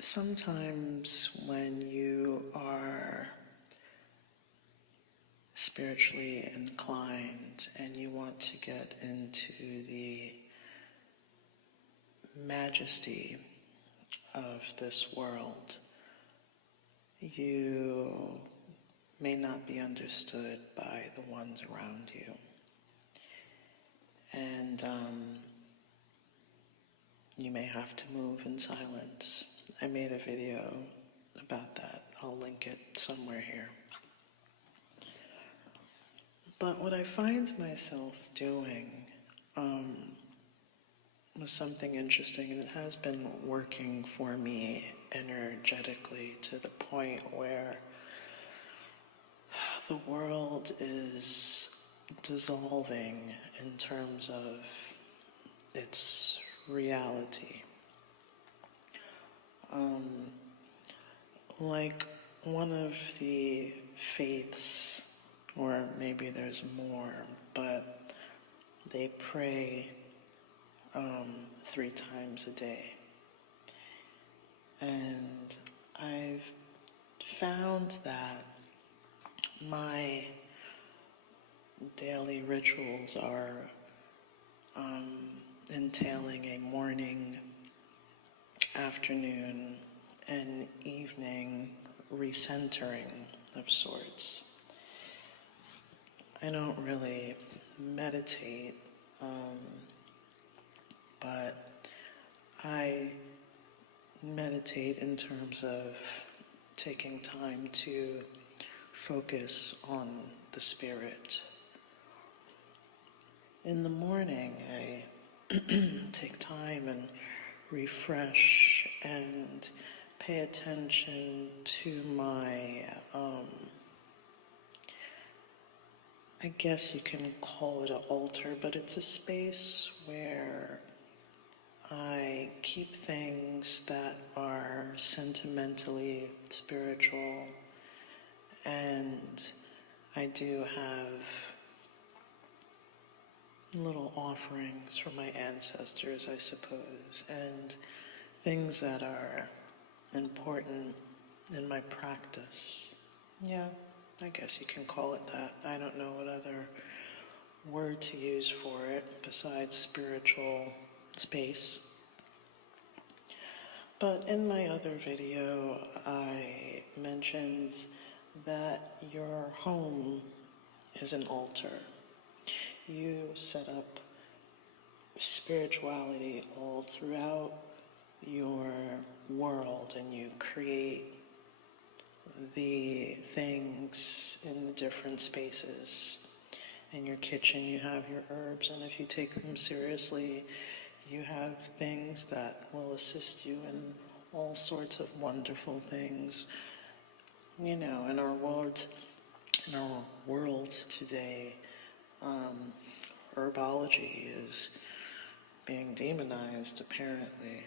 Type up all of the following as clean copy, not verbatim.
sometimes when you are spiritually inclined and you want to get into the majesty of this world, you may not be understood by the ones around you. And you may have to move in silence. I made a video about that. I'll link it somewhere here. But what I find myself doing was something interesting, and it has been working for me energetically to the point where the world is dissolving in terms of its reality. Like one of the faiths, or maybe there's more, but they pray 3 times a day. And I've found that my daily rituals are entailing a morning, afternoon, and evening recentering of sorts. I don't really meditate, but I meditate in terms of taking time to focus on the spirit. In the morning, I take time and refresh and pay attention to my, I guess you can call it an altar, but it's a space where I keep things that are sentimentally spiritual, and I do have little offerings for my ancestors, I suppose, and things that are important in my practice. Yeah, I guess you can call it that. I don't know what other word to use for it besides spiritual space. But in my other video, I mentioned that your home is an altar. You set up spirituality all throughout your world, and you create the things in the different spaces. In your kitchen, you have your herbs, and if you take them seriously, you have things that will assist you in all sorts of wonderful things. You know, in our world today, herbology is being demonized, apparently.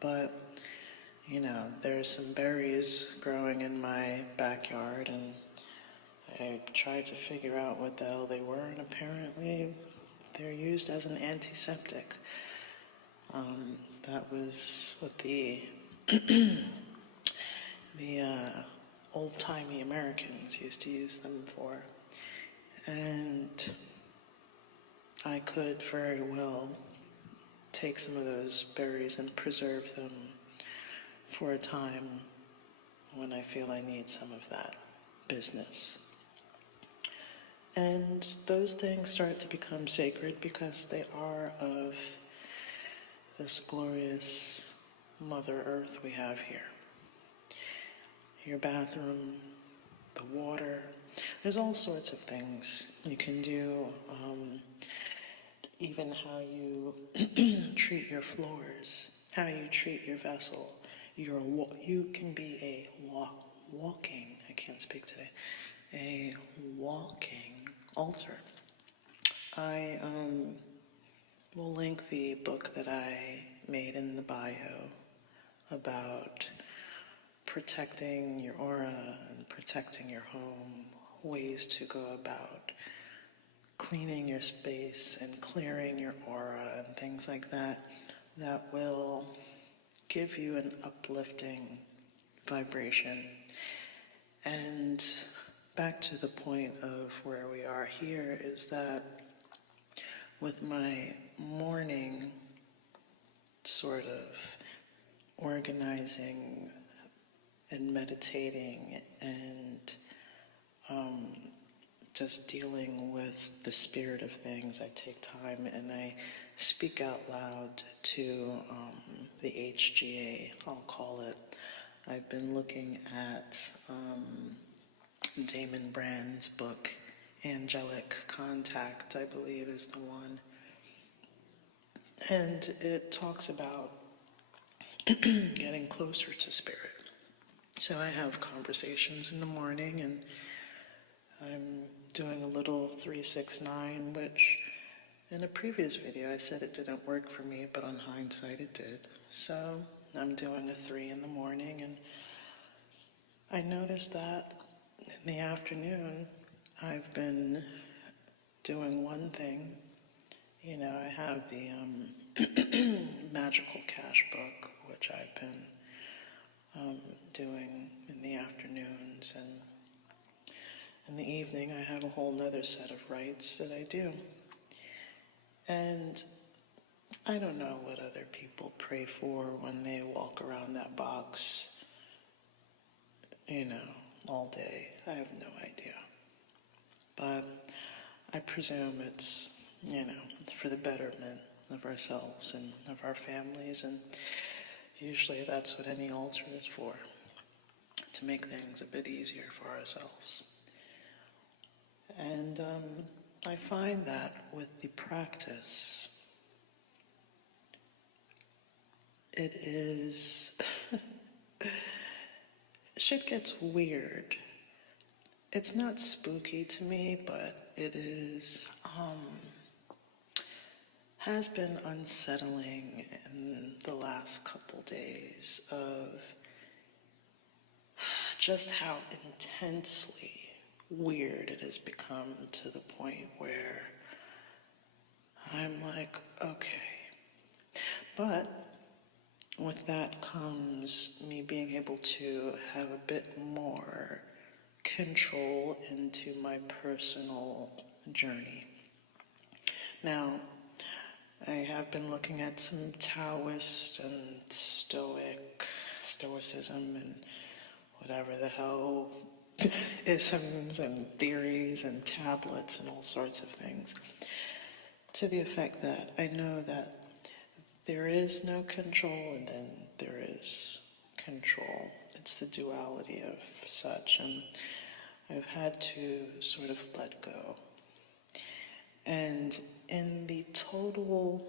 But, you know, there's some berries growing in my backyard, and I tried to figure out what the hell they were, and apparently they're used as an antiseptic. That was what the old-timey Americans used to use them for. And I could very well take some of those berries and preserve them for a time when I feel I need some of that business. And those things start to become sacred because they are of this glorious Mother Earth we have here. Your bathroom, the water, there's all sorts of things you can do, even how you treat your floors, how you treat your vessel. You can be a walking altar. I will link the book that I made in the bio about protecting your aura and protecting your home, ways to go about cleaning your space and clearing your aura and things like that, that will give you an uplifting vibration. And back to the point of where we are here is that with my morning sort of organizing and meditating and just dealing with the spirit of things, I take time and I speak out loud to the HGA, I'll call it. I've been looking at Damon Brand's book, Angelic Contact, I believe is the one. And it talks about getting closer to spirit. So I have conversations in the morning, and I'm doing a little 369, which in a previous video I said it didn't work for me, but on hindsight it did. So I'm doing a 3 in the morning, and I noticed that in the afternoon I've been doing one thing. You know, I have the Magical Cash book, which I've been doing in the afternoons, and in the evening I have a whole nother set of rites that I do. And I don't know what other people pray for when they walk around that box, you know, all day. I have no idea. But I presume it's, you know, for the betterment of ourselves and of our families, and usually that's what any altar is for, to make things a bit easier for ourselves. And I find that with the practice, it is, shit gets weird. It's not spooky to me, but it is, has been unsettling in the last couple days of just how intensely weird it has become, to the point where I'm like, okay. But with that comes me being able to have a bit more control into my personal journey. Now, I have been looking at some Taoist and Stoicism and whatever the hell isms and theories and tablets and all sorts of things, to the effect that I know that there is no control and then there is control. It's the duality of such, and I've had to sort of let go. And in the total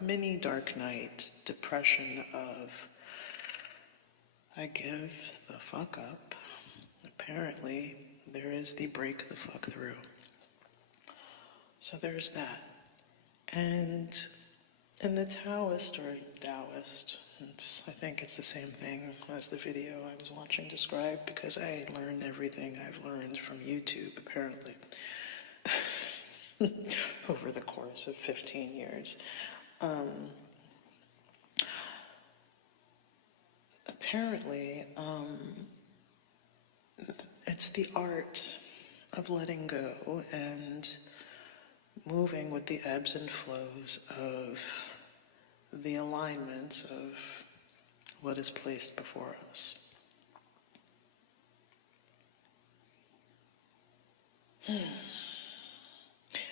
mini dark night depression of I give the fuck up, apparently there is the break the fuck through. So there's that. And in the Taoist, I think it's the same thing as the video I was watching described, because I learned everything I've learned from YouTube, apparently, over the course of 15 years. Apparently, it's the art of letting go and moving with the ebbs and flows of the alignments of what is placed before us.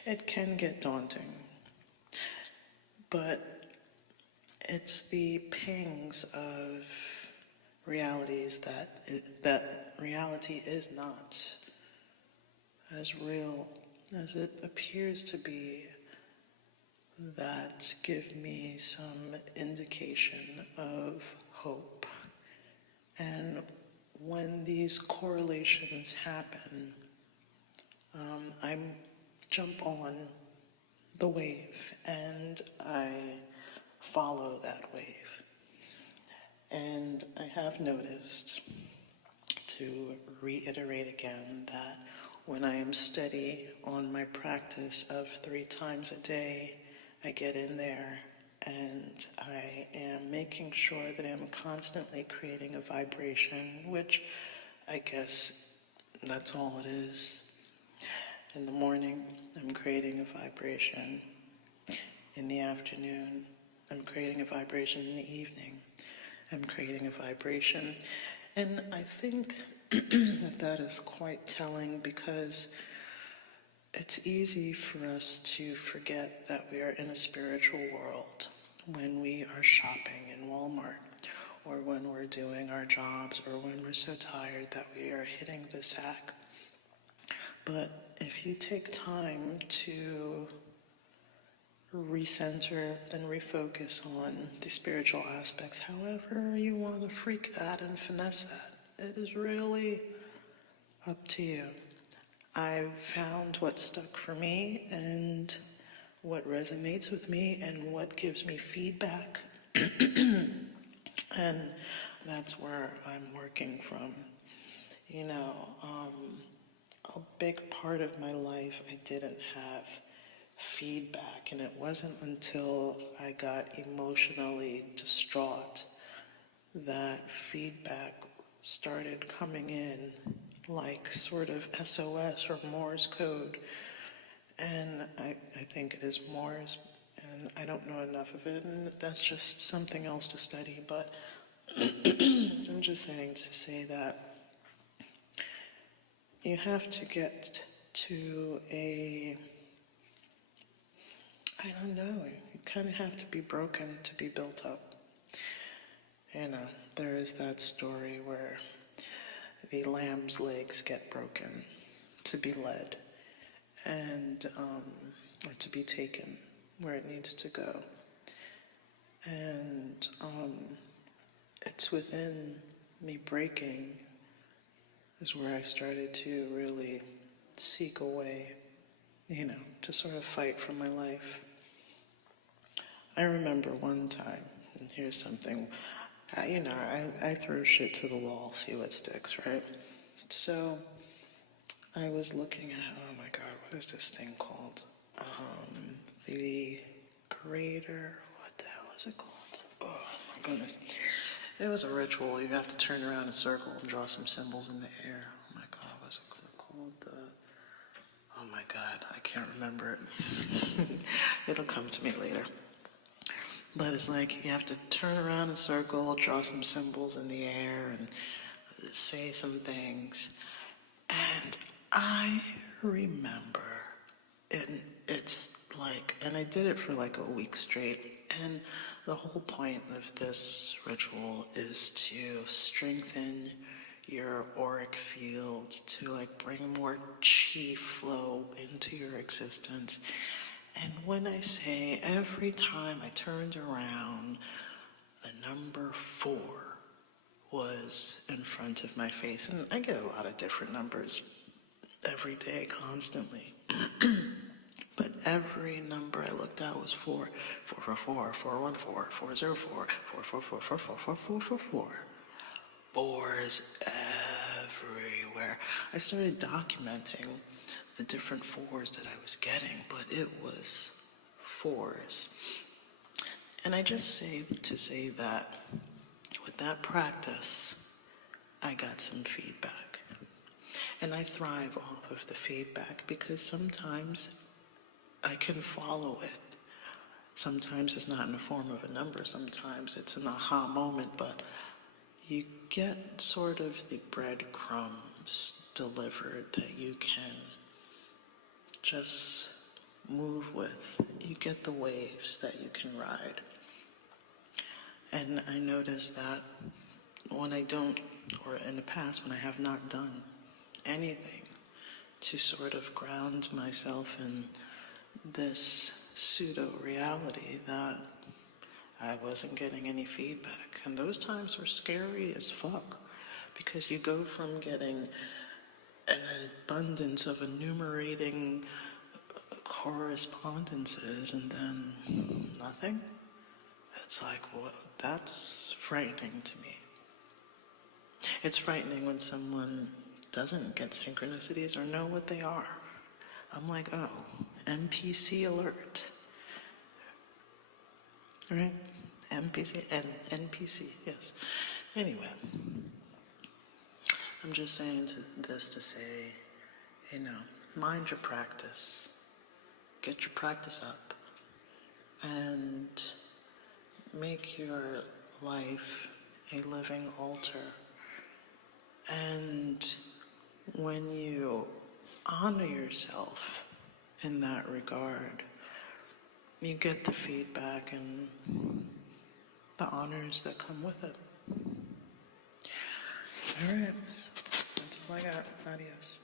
It can get daunting, but it's the pings of realities that reality is not as real as it appears to be, that give me some indication of hope. And when these correlations happen, I jump on the wave and I follow that wave. And I have noticed, to reiterate again, that when I am steady on my practice of 3 times a day, I get in there and I am making sure that I'm constantly creating a vibration, which I guess that's all it is. In the morning, I'm creating a vibration. In the afternoon, I'm creating a vibration. In the evening, I'm creating a vibration. And I think that is quite telling, because it's easy for us to forget that we are in a spiritual world when we are shopping in Walmart, or when we're doing our jobs, or when we're so tired that we are hitting the sack. But if you take time to recenter and refocus on the spiritual aspects, however you want to freak that and finesse that, it is really up to you. I've found what stuck for me and what resonates with me and what gives me feedback. And that's where I'm working from. You know, a big part of my life I didn't have feedback, and it wasn't until I got emotionally distraught that feedback started coming in, like sort of SOS or Morse code. And I think it is Morse, and I don't know enough of it, and that's just something else to study. But I'm just saying to say that you have to get to I don't know, you kind of have to be broken to be built up. You know, there is that story where the lamb's legs get broken to be led, and or to be taken where it needs to go. And it's within me breaking is where I started to really seek a way, you know, to sort of fight for my life. I remember one time, and here's something, I throw shit to the wall, see what sticks, right? So I was looking at, oh my God, what is this thing called? The Greater, what the hell is it called? Oh my goodness. It was a ritual. You have to turn around in a circle and draw some symbols in the air. Oh my God, what's it called? Oh my God, I can't remember it. It'll come to me later. But it's like you have to turn around in a circle, draw some symbols in the air, and say some things. And I remember, and it's like, and I did it for like a week straight. And the whole point of this ritual is to strengthen your auric field, to like bring more chi flow into your existence. And when I say every time I turned around, the number 4 was in front of my face. And I get a lot of different numbers every day, constantly. But every number I looked at was 4. 444, 414, 404, 444, 444. 4s everywhere. I started documenting the different 4s that I was getting, but it was 4s. And I just say to say that with that practice, I got some feedback. And I thrive off of the feedback because sometimes I can follow it. Sometimes it's not in the form of a number, sometimes it's an aha moment, but you get sort of the breadcrumbs delivered that you can just move with. You get the waves that you can ride. And I notice that when I don't, or in the past when I have not done anything to sort of ground myself in this pseudo-reality, that I wasn't getting any feedback. And those times were scary as fuck, because you go from getting an abundance of enumerating correspondences and then nothing. It's like, well, that's frightening to me. It's frightening when someone doesn't get synchronicities or know what they are. I'm like, oh, NPC alert. right? NPC, yes. Anyway, I'm just saying this to say, mind your practice. Get your practice up. And make your life a living altar. And when you honor yourself in that regard, you get the feedback and the honors that come with it. All right, that's all I got. Adios.